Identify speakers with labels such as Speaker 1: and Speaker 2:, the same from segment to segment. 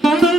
Speaker 1: Thank you.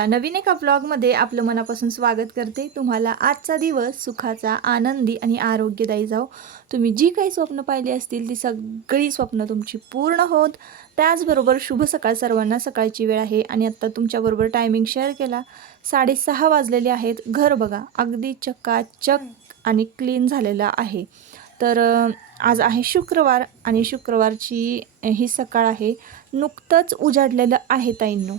Speaker 1: या नवीन एका ब्लॉगमध्ये आपलं मनापासून स्वागत करते. तुम्हाला आजचा दिवस सुखाचा आनंदी आणि आरोग्यदायी जाओ तुम्ही जी काही स्वप्न पाहिली असतील ती सगळी स्वप्न तुमची पूर्ण होत. त्याचबरोबर शुभ सकाळ सर्वांना. सकाळची वेळ आहे आणि आत्ता तुमच्याबरोबर टायमिंग शेअर केला. साडेसहा वाजलेले आहेत. घर बघा. अगदी चकाचक आणि क्लीन झालेलं आहे. तर आज आहे शुक्रवार आणि शुक्रवारची ही सकाळ आहे. नुकतंच उजाडलेलं आहे ताईंनो.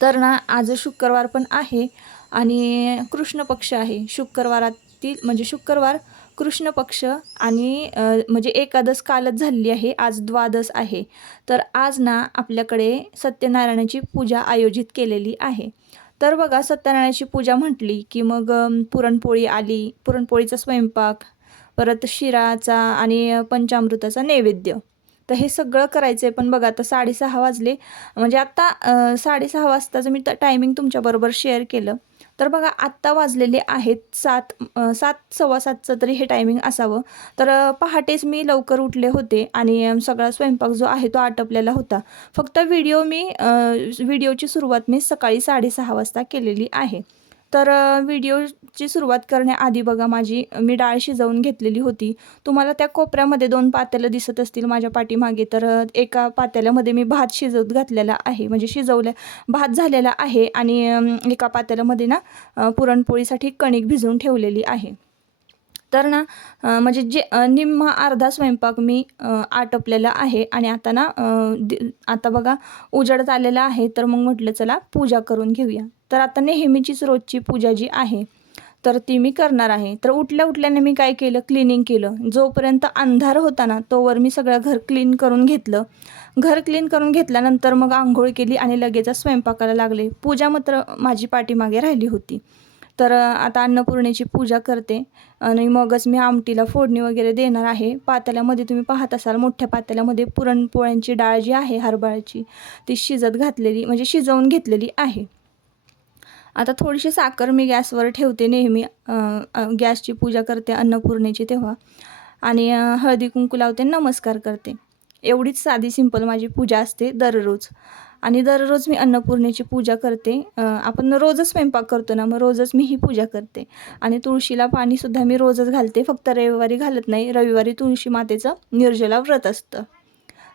Speaker 1: तर ना आज शुक्रवार पण आहे आणि कृष्ण पक्ष आहे. शुक्रवारातील म्हणजे शुक्रवार कृष्ण पक्ष आणि म्हणजे एकादश कालच झालेली आहे. आज द्वादश आहे. तर आज ना आपल्याकडे सत्यनारायणाची पूजा आयोजित केलेली आहे. तर बघा सत्यनारायणाची पूजा म्हटली की मग पुरणपोळी आली. पुरणपोळीचा स्वयंपाक परत शिराचा आणि पंचामृताचा नैवेद्य. तर हे सगळं करायचं आहे पण बघा आता साडेसहा वाजले. म्हणजे आत्ता साडेसहा वाजताचं मी टायमिंग तुमच्याबरोबर शेअर केलं. तर बघा आत्ता वाजलेले आहेत सात सात सव्वा सातचं तरी हे टायमिंग असावं. तर पहाटेच मी लवकर उठले होते आणि सगळा स्वयंपाक जो आहे तो आटपलेला होता. फक्त व्हिडिओ मी व्हिडिओची सुरुवात मी सकाळी साडेसहा वाजता केलेली आहे. तर व्हिडिओची सुरुवात करण्याआधी बघा माझी मी डाळ शिजवून घेतलेली होती. तुम्हाला त्या कोपऱ्यामध्ये दोन पातेलं दिसत असतील माझ्या पाठीमागे. तर एका पातेल्यामध्ये मी भात शिजवत घातलेला आहे. म्हणजे शिजवल्या भात झालेला आहे आणि एका पातेल्यामध्ये ना पुरणपोळीसाठी कणिक भिजवून ठेवलेली आहे. तर ना म्हणजे जे निम्मा अर्धा स्वयंपाक मी आटपलेला आहे आणि आता ना दि- आता बघा उजड आलेला आहे. तर मग म्हटलं चला पूजा करून घेऊया. तर आता नेहमीचीच रोजची पूजा जी आहे तर ती मी करणार आहे. तर उठल्या उठल्याने मी काय केलं? क्लिनिंग केलं. जोपर्यंत अंधार होता ना तोवर मी सगळं घर क्लीन करून घेतलं. घर क्लीन करून घेतल्यानंतर मग आंघोळ केली आणि लगेचच स्वयंपाकाला लागले. पूजा मात्र माझी पाठीमागे राहिली होती. तर आता अन्नपूर्णेची पूजा करते. आणि मगच मी आमटीला फोडणी वगैरे देणार आहे. पातेल्यामध्ये तुम्ही पाहत असाल मोठ्या पातेल्यामध्ये पुरणपोळ्यांची डाळ जी आहे हरभऱ्याची ती शिजत घातलेली म्हणजे शिजवून घेतलेली आहे. आता थोडीशी साखर मी गॅसवर ठेवते नेहमी. गॅसची पूजा करते अन्नपूर्णेची तेव्हा. आणि हळदी कुंकू लावते नमस्कार करते. एवढीच साधी सिंपल माझी पूजा असते दररोज. आणि दररोज मी अन्नपूर्णेची पूजा करते. आपण रोजच स्वयंपाक करतो ना मग रोजच मी ही पूजा करते. आणि तुळशीला पाणीसुद्धा मी रोजच घालते फक्त रविवारी घालत नाही रविवारी तुळशी मातेचं निर्जला व्रत असतं.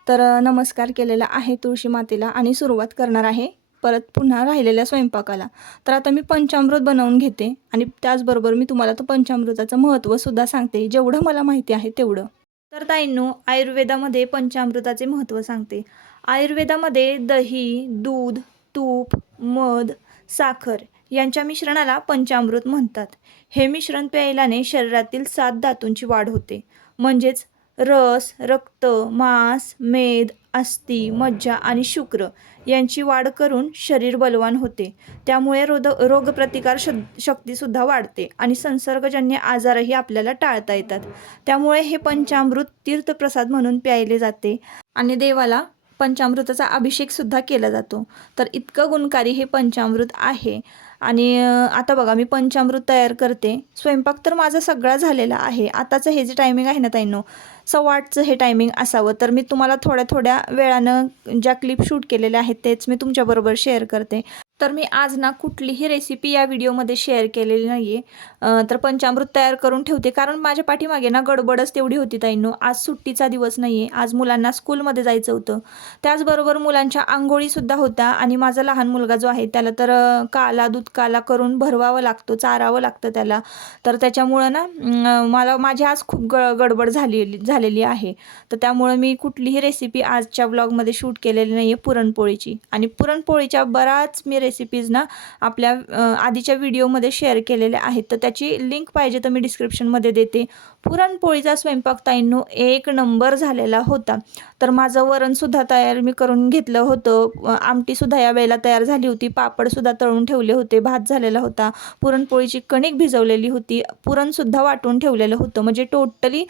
Speaker 1: तर नमस्कार केलेला आहे तुळशी मातेला आणि सुरुवात करणार आहे परत पुन्हा राहिलेल्या स्वयंपाकाला. तर आता मी पंचामृत बनवून घेते आणि त्याचबरोबर मी तुम्हाला तर पंचामृताचं महत्त्वसुद्धा सांगते. जेवढं मला माहिती आहे तेवढं. तर ताईंनो आयुर्वेदामध्ये पंचामृताचे महत्त्व सांगते. आयुर्वेदामध्ये दही दूध तूप मध साखर यांच्या मिश्रणाला पंचामृत म्हणतात. हे मिश्रण प्यायल्याने शरीरातील सात धातूंची वाढ होते. म्हणजेच रस रक्त मांस मेद अस्थि मज्जा आणि शुक्र यांची वाढ करून शरीर बलवान होते. त्यामुळे रोद रोगप्रतिकार श शक्तीसुद्धा वाढते आणि संसर्गजन्य आजारही आपल्याला टाळता येतात. त्यामुळे हे पंचामृत तीर्थप्रसाद म्हणून प्यायले जाते आणि देवाला पंचामृताचा अभिषेकसुद्धा केला जातो. तर इतकं गुणकारी हे पंचामृत आहे. आणि आता बघा मी पंचामृत तयार करते. स्वयंपाक तर माझा सगळा झालेला आहे. आताचं हे जे टायमिंग आहे ना ताईंनो सव्वा आठचं हे टायमिंग असावं. तर मी तुम्हाला थोड्या थोड्या वेळानं ज्या क्लिप शूट केलेल्या आहेत तेच मी तुमच्याबरोबर शेअर करते. तर मी आज ना कुठलीही रेसिपी या व्हिडिओमध्ये शेअर केलेली नाही आहे तर पंचामृत तयार करून ठेवते. कारण माझ्या पाठीमागे ना गडबडच तेवढी होती ताईंनो. आज सुट्टीचा दिवस नाही आहे आज मुलांना स्कूलमध्ये जायचं होतं. त्याचबरोबर मुलांच्या आंघोळीसुद्धा होत्या आणि माझा लहान मुलगा जो आहे त्याला तर काला दूध काला करून भरवावं लागतो चारावं लागतं त्याला. तर त्याच्यामुळं ना मला माझी आज खूप ग गडबड झालेली झालेली आहे. तर त्यामुळं मी कुठलीही रेसिपी आजच्या ब्लॉगमध्ये शूट केलेली नाही आहे पुरणपोळीची. आणि पुरणपोळीच्या बराच मी रेसिपी रेसिपीज ना आपल्या आधीच्या व्हिडिओमध्ये शेअर केलेल्या आहेत. तर त्याची लिंक पाहिजे तर मी डिस्क्रिप्शनमध्ये देते. पुरणपोळीचा स्वयंपाक ताईंनो एक नंबर झालेला होता. तर माझं वरणसुद्धा तयार मी करून घेतलं होतं. आमटीसुद्धा या वेळेला तयार झाली होती. पापडसुद्धा तळून ठेवले होते. भात झालेला होता. पुरणपोळीची कणिक भिजवलेली होती. पुरणसुद्धा वाटून ठेवलेलं होतं. म्हणजे टोटली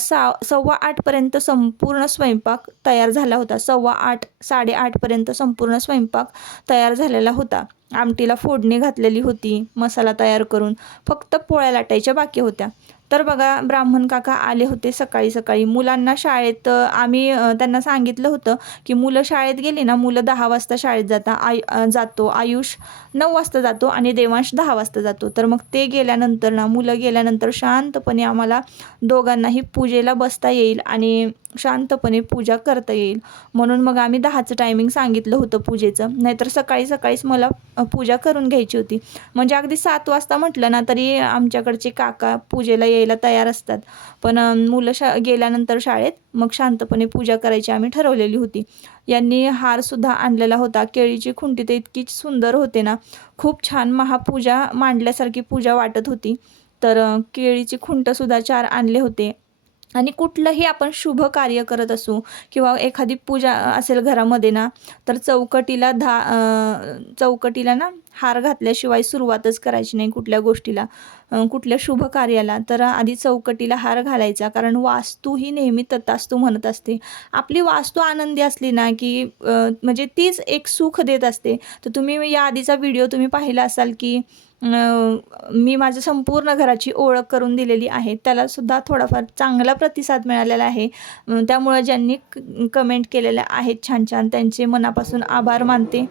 Speaker 1: सा सव्वा आठपर्यंत संपूर्ण स्वयंपाक तयार झाला होता. सव्वा आठ साडेआठपर्यंत संपूर्ण स्वयंपाक तयार झालेला होता. आमटीला फोडणी घातलेली होती. मसाला तयार करून फक्त पोळ्या लाटायच्या बाकी होत्या. तर बघा ब्राह्मण काका आले होते सकाळी सकाळी. मुलांना शाळेत आम्ही त्यांना सांगितलं होतं की मुलं शाळेत गेली ना मुलं दहा वाजता शाळेत जाता आय जातो. आयुष नऊ वाजता जातो आणि देवांश दहा वाजता जातो. तर मग ते गेल्यानंतर ना मुलं गेल्यानंतर शांतपणे आम्हाला दोघांनाही पूजेला बसता येईल आणि शांतपणे पूजा करता येईल. म्हणून मग आम्ही दहाचं टायमिंग सांगितलं होतं पूजेचं. नाहीतर सकाळी सकाळीच मला पूजा करून घ्यायची होती. म्हणजे अगदी सात वाजता म्हटलं ना तरी आमच्याकडचे काका पूजेला यायला तयार असतात. पण मुलं शा गेल्यानंतर शाळेत मग शांतपणे पूजा करायची आम्ही ठरवलेली होती. यांनी हारसुद्धा आणलेला होता. केळीची खुंटी तर इतकी सुंदर होते ना. खूप छान महापूजा मांडल्यासारखी पूजा वाटत होती. तर केळीची खुंटसुद्धा चार आणले होते. आणि कुठलंही आपण शुभ कार्य करत असू किंवा एखादी पूजा असेल घरामध्ये ना तर चौकटीला धा चौकटीला ना हार घातल्याशिवाय सुरुवातच करायची नाही कुठल्या गोष्टीला कुठल्या शुभ कार्याला. तर आधी चौकटीला हार घालायचा कारण वास्तू ही नेहमी ततास्तू म्हणत असते. आपली वास्तू आनंदी असली ना की म्हणजे तीच एक सुख देत असते. तर तुम्ही या आधीचा व्हिडिओ तुम्ही पाहिला असाल की मी माझ्या संपूर्ण घराची ओळख करून दिलेली आहे. त्याला सुद्धा थोडाफार चांगला प्रतिसाद मिळालेला आहे. त्यामुळं ज्यांनी कमेंट केलेल्या आहेत छान छान त्यांचे मनापासून आभार मानते.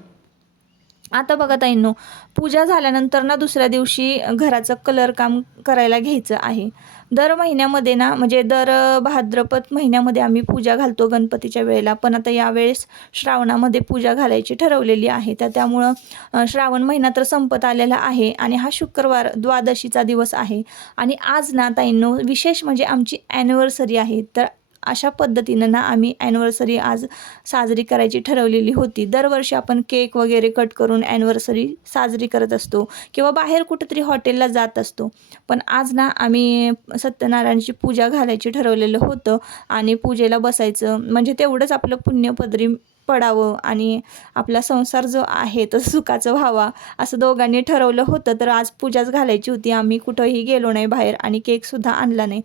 Speaker 1: आता बघा ताईंनो पूजा झाल्यानंतर ना दुसऱ्या दिवशी घराचं कलर काम करायला घ्यायचं आहे. दर महिन्यामध्ये ना म्हणजे दर भाद्रपद महिन्यामध्ये आम्ही पूजा घालतो गणपतीच्या वेळेला. पण आता यावेळेस श्रावणामध्ये पूजा घालायची ठरवलेली आहे. तर त्यामुळं श्रावण महिना तर संपत आलेला आहे आणि हा शुक्रवार द्वादशीचा दिवस आहे. आणि आज ना ताईंनो विशेष म्हणजे आमची ॲनिव्हर्सरी आहे. तर अशा पद्धतीनं ना आम्ही ॲनिव्हर्सरी आज साजरी करायची ठरवलेली होती. दरवर्षी आपण केक वगैरे कट करून ॲनिव्हर्सरी साजरी करत असतो किंवा बाहेर कुठंतरी हॉटेलला जात असतो. पण आज ना आम्ही सत्यनारायणची पूजा घालायची ठरवलेलं होतं आणि पूजेला बसायचं. म्हणजे तेवढंच आपलं पुण्यपदरी पडावं आणि आपला संसार जो आहे तो सुखाचं व्हावा असं दोघांनी ठरवलं होतं. तर आज पूजाच घालायची होती. आम्ही कुठंही गेलो नाही बाहेर आणि केकसुद्धा आणला नाही.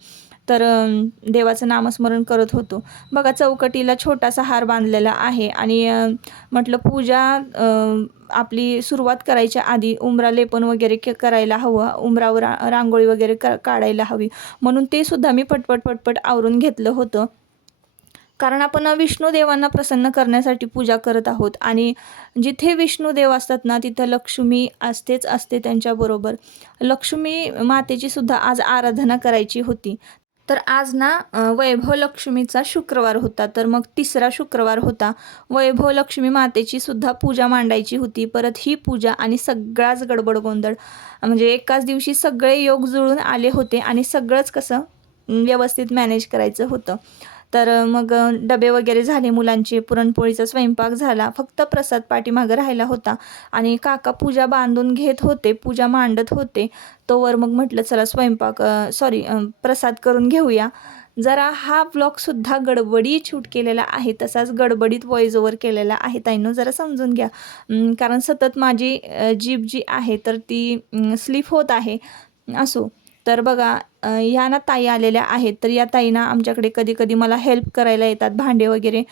Speaker 1: तर देवाचं नामस्मरण करत होतो. बघा चौकटीला छोटासा हार बांधलेला आहे आणि म्हटलं पूजा आपली सुरुवात करायच्या आधी उमरा लेपन वगैरे करायला हवं. उंबरावर रांगोळी वगैरे का काढायला हवी. म्हणून ते सुद्धा मी पटपट पटपट आवरून घेतलं होतं. कारण आपण विष्णुदेवांना प्रसन्न करण्यासाठी पूजा करत आहोत आणि जिथे विष्णुदेव असतात ना तिथं लक्ष्मी असतेच असते त्यांच्याबरोबर. लक्ष्मी मातेची सुद्धा आज आराधना करायची होती. तर आज ना वैभव लक्ष्मीचा शुक्रवार होता. तर मग तिसरा शुक्रवार होता. वैभव लक्ष्मी मातेची सुद्धा पूजा मांडायची होती. परत ही पूजा आणि सगळाच गडबड गोंधळ. म्हणजे एकाच दिवशी सगळे योग जुळून आले होते आणि सगळंच कसं व्यवस्थित मॅनेज करायचं होतं. तर मग डबे वगैरे झाले मुलांचे पुरणपोळीचा स्वयंपाक झाला फक्त प्रसाद पाठीमागं राहिला होता. आणि काका पूजा बांधून घेत होते पूजा मांडत होते. तोवर मग म्हटलं चला स्वयंपाक सॉरी प्रसाद करून घेऊया. जरा हा ब्लॉगसुद्धा गडबडी शूट केलेला आहे तसाच गडबडीत वॉइस ओव्हर केलेला आहे. ताईंनो जरा समजून घ्या. कारण सतत माझी जीप जीभ जी आहे तर ती स्लिप होत आहे. असो. तर बघा ह्या ना ताई आलेल्या आहेत. तर या ताईना आमच्याकडे कधी कधी मला हेल्प करायला येतात भांडे वगैरे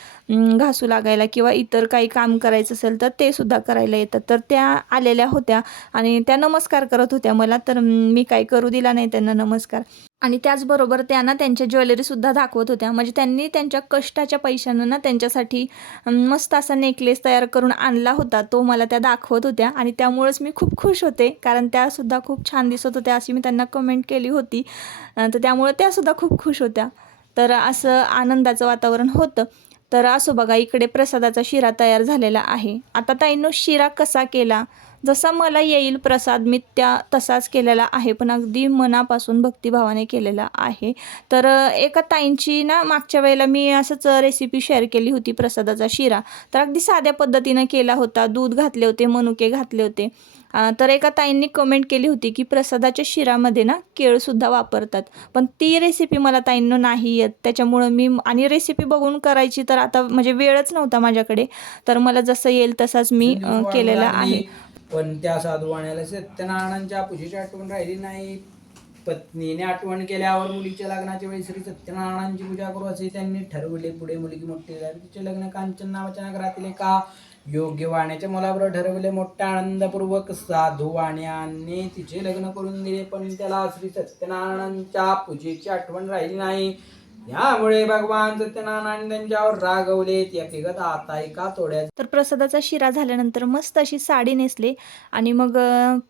Speaker 1: घासू लागायला किंवा इतर काही काम करायचं असेल तर ते सुद्धा करायला येतात. तर त्या आलेल्या होत्या आणि त्या नमस्कार करत होत्या. मला तर मी काही करू दिला नाही त्यांना नमस्कार. आणि त्याचबरोबर त्यांना त्यांच्या ज्वेलरीसुद्धा दाखवत होत्या. म्हणजे त्यांनी त्यांच्या कष्टाच्या पैशानं ना त्यांच्यासाठी मस्त असा नेकलेस तयार करून आणला होता. तो मला त्या दाखवत होत्या आणि त्यामुळेच मी खूप खुश होते. कारण त्यासुद्धा खूप छान दिसत होत्या अशी मी त्यांना कमेंट केली होती. तर त्यामुळे त्यासुद्धा खूप खुश होत्या. तर असं आनंदाचं वातावरण होतं. तर असो बघा इकडे प्रसादाचा शिरा तयार झालेला आहे. आता ताईंनो शिरा कसा केला? जसा मला येईल प्रसाद मी त्या तसाच केलेला आहे. पण अगदी मनापासून भक्तिभावाने केलेला आहे. तर एका ताईंची ना मागच्या वेळेला मी असंच रेसिपी शेअर केली होती प्रसादाचा शिरा. तर अगदी साध्या पद्धतीनं केला होता. दूध घातले होते मनुके घातले होते. तर एका ताईंनी कमेंट केली होती की प्रसादाच्या शिरामध्ये ना केळसुद्धा वापरतात. पण ती रेसिपी मला ताईंनं नाही येत. त्याच्यामुळं मी आणि रेसिपी बघून करायची तर आता म्हणजे वेळच नव्हता माझ्याकडे. तर मला जसं येईल तसाच मी केलेला आहे.
Speaker 2: पण त्या साधू वाण्याला सत्यनारायणांच्या पूजेची आठवण राहिली नाही. पत्नीने आठवण केल्यावर मुलीच्या लग्नाच्या वेळी श्री सत्यनारायणांची पूजा करू असे त्यांनी ठरवले. पुढे मुलगी मोठी झाली. तिचे लग्न कांचन नावाच्या नगरातील एका योग्य वाण्याच्या मुलाबरोबर ठरवले. मोठ्या आनंदपूर्वक साधू वाण्याने तिचे लग्न करून दिले. पण त्याला श्री सत्यनारायणांच्या पूजेची आठवण राहिली नाही. यामुळे भगवान सत्यनारायण त्यांच्यावर रागवले आता एका
Speaker 1: तर प्रसादाचा शिरा झाल्यानंतर मस्त अशी साडी नेसले आणि मग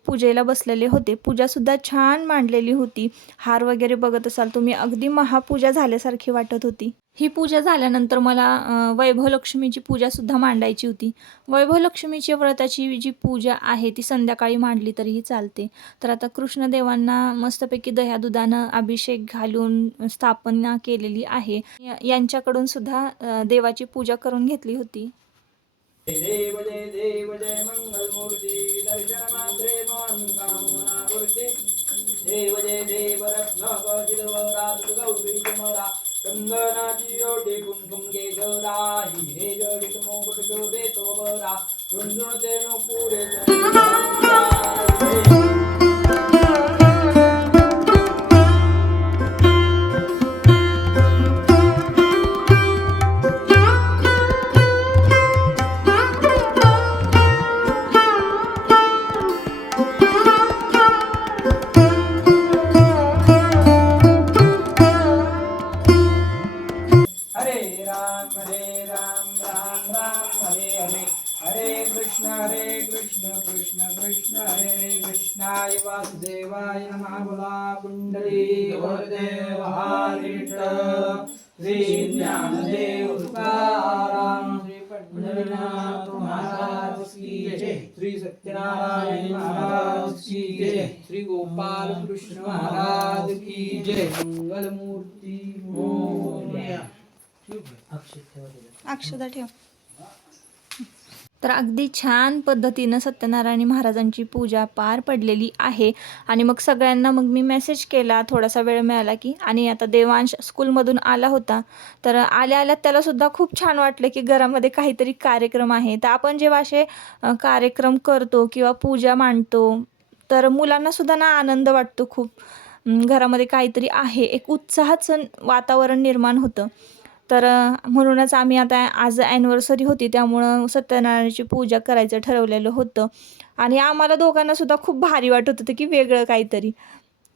Speaker 1: पूजेला बसलेले होते. पूजा सुद्धा छान मांडलेली होती. हार वगैरे बघत असाल तुम्ही अगदी महापूजा झाल्यासारखी वाटत होती. ही पूजा झाल्यानंतर मला अ, वैभवलक्ष्मीची पूजासुद्धा मांडायची होती. वैभवलक्ष्मीची व्रताची जी पूजा आहे ती संध्याकाळी मांडली तरीही चालते. तर आता कृष्णदेवांना मस्तपैकी दह्या दुधानं अभिषेक घालून स्थापना केलेली आहे. यांच्याकडून सुद्धा देवाची पूजा करून घेतली होती.
Speaker 2: देव जय देव जय मंगल मूर्ती दर्शन मात्रे मन कामना मूर्ती देव जय देव रत्न गौरी गौरी कमरा चंदनाची ओटी कुंकुम केशरा गुरुदेव हरी विठ्ठल श्री ज्ञानदेव तुकाराम श्री पंढरीनाथ महाराज की जय श्री सत्यनारायण महाराज की जय श्री गोपाल कृष्ण महाराज की जय मंगल मूर्ती मोरया
Speaker 1: अक्षदा ठेव. तर अगदी छान पद्धतीनं सत्यनारायण महाराजांची पूजा पार पडलेली आहे. आणि मग सगळ्यांना मग मी मेसेज केला थोडासा वेळ मिळाला की आणि आता देवांश स्कूलमधून आला होता. तर आल्या आल्या त्याला सुद्धा खूप छान वाटलं की घरामध्ये काहीतरी कार्यक्रम आहे. तर आपण जेव्हा असे कार्यक्रम करतो किंवा पूजा मांडतो तर मुलांना सुद्धा ना आनंद वाटतो खूप. घरामध्ये काहीतरी आहे. एक उत्साहाचं वातावरण निर्माण होतं. तर म्हणूनच आम्ही आता आज ॲनिव्हर्सरी होती त्यामुळं सत्यनारायणाची पूजा करायचं ठरवलेलं होतं. आणि आम्हाला दोघांनासुद्धा खूप भारी वाटत होतं की वेगळं काहीतरी.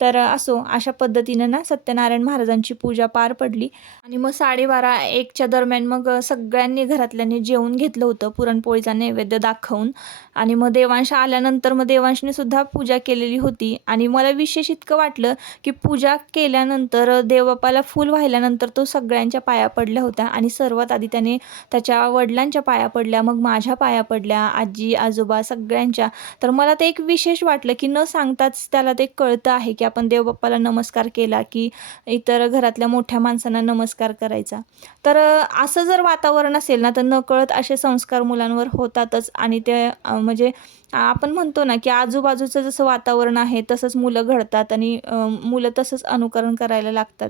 Speaker 1: तर असो अशा पद्धतीनं ना सत्यनारायण महाराजांची पूजा पार पडली. आणि मग साडेबारा एकच्या दरम्यान मग सगळ्यांनी घरातल्यांनी जेवून घेतलं होतं पुरणपोळीचा नैवेद्य दाखवून. आणि मग देवांश आल्यानंतर मग देवांशने सुद्धा पूजा केलेली होती. आणि मला विशेष इतकं वाटलं की पूजा केल्यानंतर देवबापाला फूल वाहिल्यानंतर तो सगळ्यांच्या पाया पडल्या होत्या. आणि सर्वात आधी त्याने त्याच्या वडिलांच्या पाया पडल्या मग माझ्या पाया पडल्या आजी आजोबा सगळ्यांच्या. तर मला ते एक विशेष वाटलं की न सांगताच त्याला ते कळतं आहे की आपण देवबाप्पाला नमस्कार केला की इतर घरातल्या मोठ्या माणसांना नमस्कार करायचा. तर असं जर वातावरण असेल ना तर नकळत असे संस्कार मुलांवर होतातच आणि ते म्हणजे आपण म्हणतो ना की आजूबाजूचं जसं वातावरण आहे तसंच मुलं घडतात आणि मुलं तसंच अनुकरण करायला लागतात.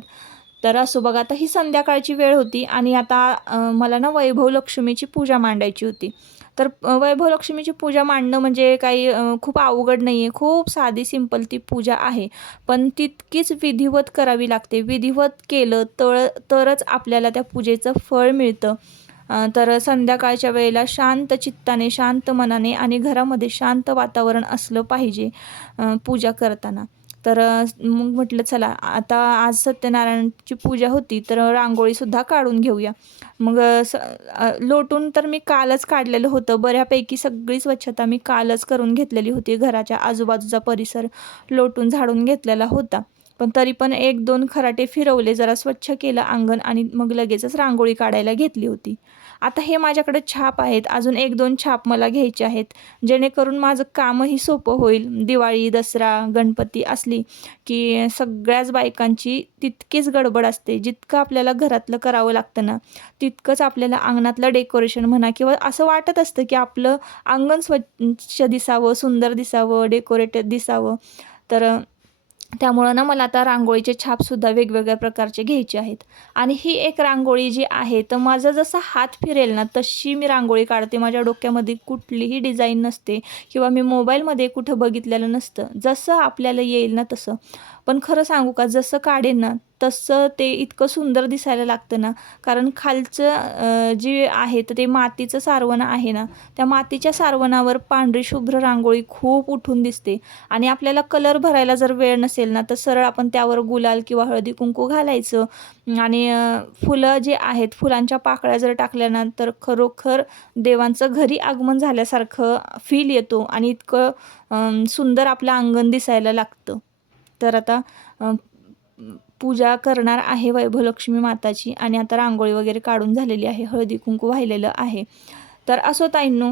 Speaker 1: तर असो बघा आता ही संध्याकाळची वेळ होती आणि आता मला ना वैभव लक्ष्मीची पूजा मांडायची होती. तर वैभवलक्ष्मीची वैभव लक्ष्मीची पूजा मांडणं म्हणजे काही खूप अवघड नाही आहे खूप साधी सिंपल ती पूजा आहे. पण तितकीच विधिवत करावी लागते. विधिवत केलं तर तरच आपल्याला त्या पूजेचं फळ मिळतं. तर संध्याकाळच्या वेळेला शांत चित्ताने शांत मनाने आणि घरामध्ये शांत वातावरण असलं पाहिजे पूजा करताना. तर मग म्हटलं चला आता आज सत्यनारायणची पूजा होती तर रांगोळीसुद्धा काढून घेऊया. मग स लोटून तर मी कालच काढलेलं होतं. बऱ्यापैकी सगळी स्वच्छता मी कालच करून घेतलेली होती. घराच्या आजूबाजूचा परिसर लोटून झाडून घेतलेला होता. पण तरी पण एक दोन खराटे फिरवले जरा स्वच्छ केलं अंगण आणि मग लगेचच रांगोळी काढायला घेतली होती. आता हे माझ्याकडे छाप आहेत. अजून एक दोन छाप मला घ्यायचे आहेत. जेणेकरून माझं कामही सोपं होईल. दिवाळी दसरा गणपती असली की सगळ्याच बायकांची तितकीच गडबड असते. जितकं आपल्याला घरातलं करावं लागतं ना तितकंच आपल्याला अंगणातलं डेकोरेशन म्हणा किंवा असं वाटत असतं की आपलं अंगण स्वच्छ दिसावं सुंदर दिसावं डेकोरेटेड दिसावं. तर त्यामुळं ना मला आता रांगोळीचे छापसुद्धा वेगवेगळ्या प्रकारचे घ्यायचे आहेत. आणि ही एक रांगोळी जी आहे तर माझा जसा हात फिरेल ना तशी मी रांगोळी काढते. माझ्या डोक्यामध्ये कुठलीही डिझाईन नसते किंवा मी मोबाईलमध्ये कुठं बघितलेलं नसतं. जसं आपल्याला येईल ना तसं. पण खरं सांगू का जसं काढेन ना तसं ते इतकं सुंदर दिसायला लागतं ना. कारण खालचं जे आहे तर ते मातीचं सारवण आहे ना त्या मातीच्या सारवणावर पांढरी शुभ्र रांगोळी खूप उठून दिसते. आणि आपल्याला कलर भरायला जर वेळ नसेल ना तर सरळ आपण त्यावर गुलाल किंवा हळदी कुंकू घालायचं. आणि फुलं जे आहेत फुलांच्या पाकळ्या जर टाकल्या ना तर खरोखर देवांचं घरी आगमन झाल्यासारखं फील येतो. आणि इतकं सुंदर आपलं अंगण दिसायला लागतं. तर आता पूजा करणार आहे वैभवलक्ष्मी माताची आणि आता रांगोळी वगैरे काढून झालेली आहे हळदी कुंकू वाहिलेलं आहे. तर असो ताईंनो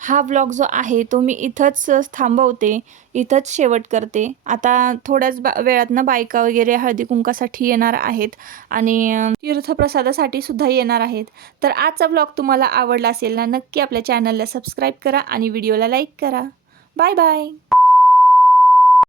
Speaker 1: हा ब्लॉग जो आहे तो मी इथंच थांबवते इथंच शेवट करते. आता थोड्याच बा वेळात ना बायका वगैरे हळदी कुंकासाठी येणार आहेत आणि तीर्थप्रसादासाठी सुद्धा येणार आहेत. तर आजचा ब्लॉग तुम्हाला आवडला असेल ना नक्की आपल्या चॅनलला सबस्क्राईब करा आणि व्हिडिओला लाईक करा. Bye bye